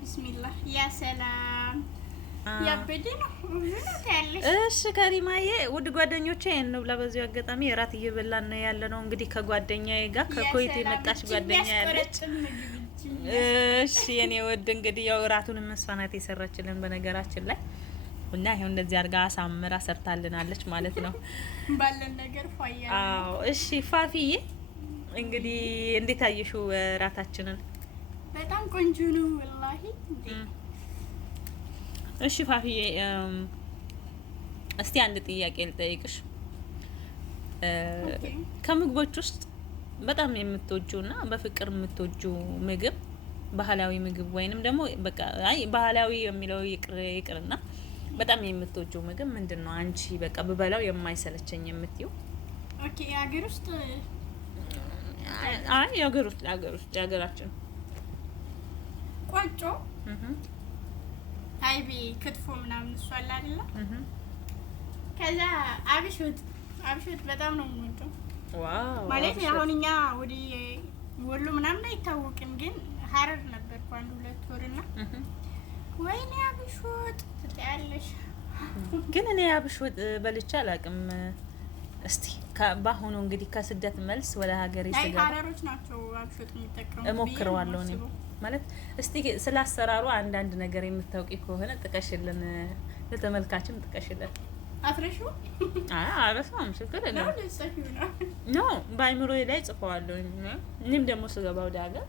ቢስሚላህ ያ ሰላም ያበደ ነው ታያለሽ። እሺ ከሪማዬ ውድ ጓደኞቼ እንብላ። በዚሁ አጋጣሚ እራት እየበላን ነው ያለ ነው እንግዲህ ከጓደኛዬ ጋር ከኮይት የመጣች ጓደኛ ያለች። እሺ የኔ ወድ እንግዲህ ያው እራቱን መስፋናት የሰራችልን በነገራችን ላይ እና ይሄው እንደዚህ አድርጋ አሳምራ ሰርታልናለች ማለት ነው ባለን ነገር ፋያ። አዎ እሺ ፋፊዬ እንግዲህ እንዴት አየሽው እራታችንን? በጣም ቆንጆ ነው ወላሂ። እሺ ፋፊዬ እስቲ አንድ ጥያቄ ልጠይቅሽ። ከምግቦች ውስጥ በጣም የምትወጂውና በፍቅር የምትወጂው ምግብ ባህላዊ ምግብ ወይንም ደግሞ በቃ አይ ባህላዊ የሚለው ይቅርና በጣም የምትወጂው ምግብ ምንድነው? አንቺ በቃ በበላው የማይሰለቸኝ የምትይው? ኦኬ የሀገር ውስጥ አይ የሀገር ውስጥ የሀገራችን ቆጮ አይቢ ክትፎ ምናምን እሱ አለ አይደል? ከዛ አብሽ ወጥ በጣም ነው የምወደው። ዋው ማለት አሁን እኛ ወዲ ወሎ ምናምን አይታወቅም፣ ግን ሀረር ነበር አንድ 2 ወርና ወይኔ አብሽ ወጥ ትጠያለሽ። ግን እኔ አብሽ ወጥ በልቼ አላውቅም። እስቲ ባሁኑ እንግዲህ ከስደት መልስ ወደ ሀገሬ ስገባ ሀረሮች ናቸው አብሽ ወጥ የሚጠቀሙት። እሞክረዋለሁ እኔ ማለት እስቲ ስለ አሰራሩ አንዳንድ ነገር የምታውቂ ከሆነ ጥቀሽልን፣ ለተመልካችም ጥቀሽልን። አፍረሹ አረሳም ችግር የለም ኖ በአይምሮዬ ላይ ጽፈዋለሁ። እኔም ደግሞ ስገባ ወደ ሀገር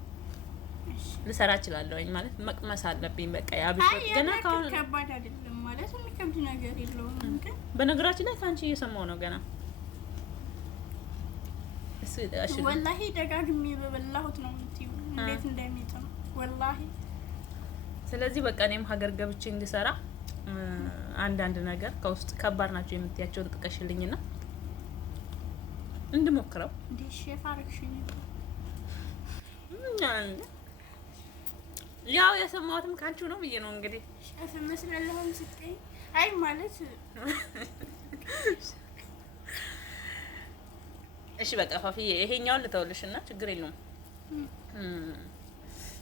ልሰራ እችላለሁኝ ማለት መቅመስ አለብኝ። በቃ ያብሽ ገና ካሁን ከባድ አይደለም ማለት የሚከብድ ነገር የለውም። ግን በነገራችን ላይ ካንቺ እየሰማው ነው ገና እሱ ይጣሽልኝ። ወላሂ ደጋግሜ በበላሁት ነው የምትይው እንዴት እንደሚጥም ወላሂ። ስለዚህ በቃ እኔም ሀገር ገብቼ እንድሰራ አንዳንድ ነገር ከውስጥ ከባድ ናቸው የምትያቸውን ጥቀሽልኝና እንድሞክረው። እንዴ ሼፍ አርክሽኝ ያው የሰማሁትም ካንቺው ነው ብዬ ነው እንግዲህ ሼፍ መስላለሁም ስትይ አይ ማለት እሺ በቃ ፋፊዬ ይሄኛውን ልተውልሽና ችግር የለውም።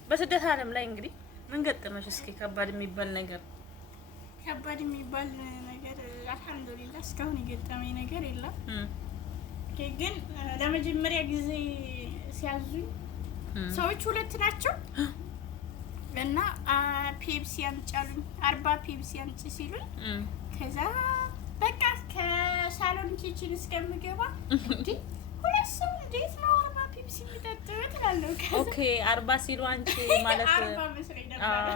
በስደት ዓለም ላይ እንግዲህ ምን ገጠመሽ? እስኪ ከባድ የሚባል ነገር አልሐምዱሊላህ እስካሁን የገጠመኝ ነገር የለም። ግን ለመጀመሪያ ጊዜ ሲያዙኝ ሰዎች 2 ናቸው እና ፔፕሲ አምጫሉኝ 40 ፔፕሲ አምጪ ሲሉኝ ከዛ በቃ ከሳሎን ኪችን እስከምገባ እንዴ 2 ሰው እንዴት ነው 40 ፔፕሲ የሚጠጣው ትላለሁ። ኦኬ 40 ሲሉ አንቺ ማለት 40 መስሎኝ ነበር።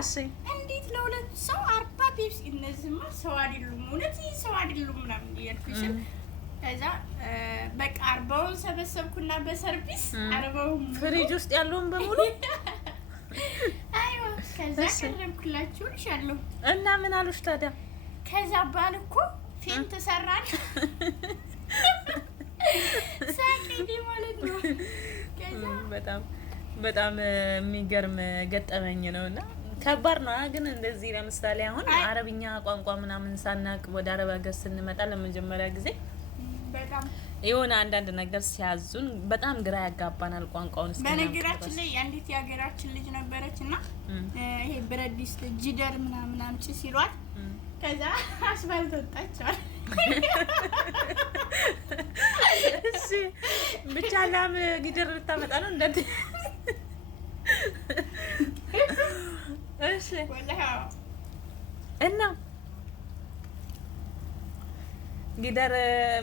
እሺ እንዴት ለ2 ሰው 40 ፔፕሲ? እነዚህማ ሰው አይደሉም፣ እውነት ሰው አይደሉም ምናምን እያልኩሽ ከዛ በቃ 40ውን ሰበሰብኩና በሰርቪስ 40ውን ፍሪጅ ውስጥ ያለውን በሙሉ አይዋ ከዛ ቀረብኩላችሁ ልሻለሁ። እና ምን አሉሽ ታዲያ? ከዛ ባል እኮ ፊልም ተሰራን ሳቂዲ ማለት ነው። ከዛ በጣም የሚገርም ገጠመኝ ነውና ከባድ ነው። ግን እንደዚህ ለምሳሌ አሁን አረብኛ ቋንቋ ምናምን ሳናቅ ወደ አረብ ሀገር ስንመጣ ለመጀመሪያ ጊዜ በጣም የሆነ አንዳንድ ነገር ሲያዙን በጣም ግራ ያጋባናል ቋንቋውን። በነገራችን ላይ አንዲት የሀገራችን ልጅ ነበረችና ይሄ ብረት ድስት ጂደር ምናምን አምጪ ሲሏት ከዛ አስፋልት ወጣቻል። እሺ ብቻ ላም ጊደር ልታመጣ ነው እንደት? እሺ ወላሂ እና ጊደር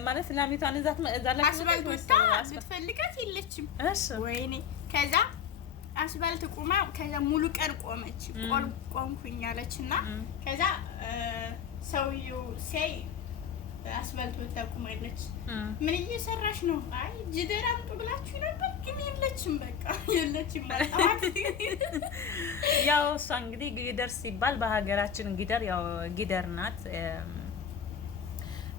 ማለት ላሚቷን እዛት ላይ አስፋልት ወጣ ብትፈልጋት የለችም። እሺ ወይኔ ከዛ አስፋልት ቆማ ከዛ ሙሉ ቀን ቆመች። ቆምኩኝ አለችና ከዛ ሰውዬው ሲያይ አስፋልት ወጣ ቆማለች። ምን እየሰራሽ ነው? አይ ጂደር አምጡ ብላችሁ ነበር ግን የለችም። በቃ የለችም ማለት ያው እሷ እንግዲህ ጊደር ሲባል በሀገራችን ጊደር ያው ጊደር ናት።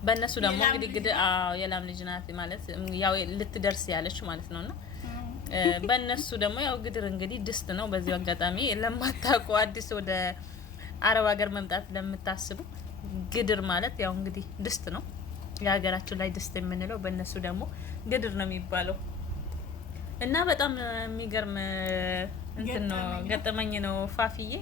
በእነሱ ደግሞ እንግዲህ ግድር የላም ልጅ ናት ማለት ያው ልትደርስ ያለች ማለት ነውና በእነሱ ደግሞ ያው ግድር እንግዲህ ድስት ነው። በዚህ አጋጣሚ ለማታውቁ አዲስ ወደ አረብ ሀገር መምጣት ለምታስቡ ግድር ማለት ያው እንግዲህ ድስት ነው። የሀገራችን ላይ ድስት የምንለው በእነሱ ደግሞ ግድር ነው የሚባለው። እና በጣም የሚገርም እንትን ነው ገጠመኝ ነው ፋፍዬ።